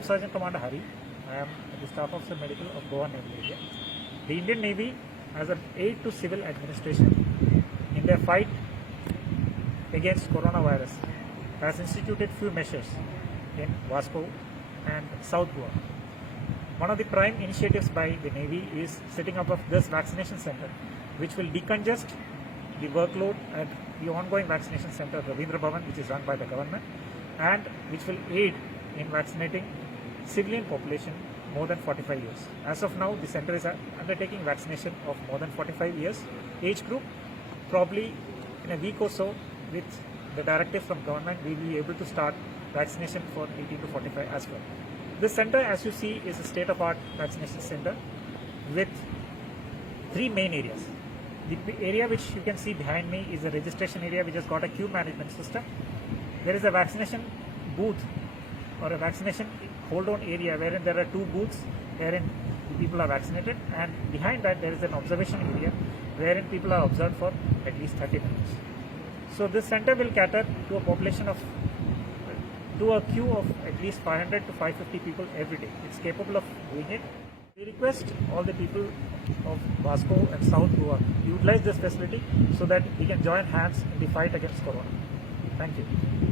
am Sergeant Commander Hari. I am the Staff Officer Medical of Goa Naval Area. The Indian Navy, as an aid to civil administration in their fight against coronavirus, has instituted few measures in Vasco and South Goa. One of the prime initiatives by the Navy is setting up of this vaccination center, which will decongest the workload at the ongoing vaccination center, Ravindra Bhavan, which is run by the government, and which will aid in vaccinating civilian population more than 45 years. As of now, the center is undertaking vaccination of more than 45 years age group. Probably in a week or so, with the directive from government, we will be able to start vaccination for 18 to 45 as well. This center, as you see, is a state-of-art vaccination center with three main areas. The area which you can see behind me is a registration area which has got a queue management system. There is a vaccination booth or a vaccination hold-on area wherein there are two booths wherein the people are vaccinated, and behind that there is an observation area wherein people are observed for at least 30 minutes. So this center will cater to a population of to a queue of at least 500 to 550 people every day. It's capable of doing it. We request all the people of Vasco and South Goa to utilize this facility so that we can join hands in the fight against corona. Thank you.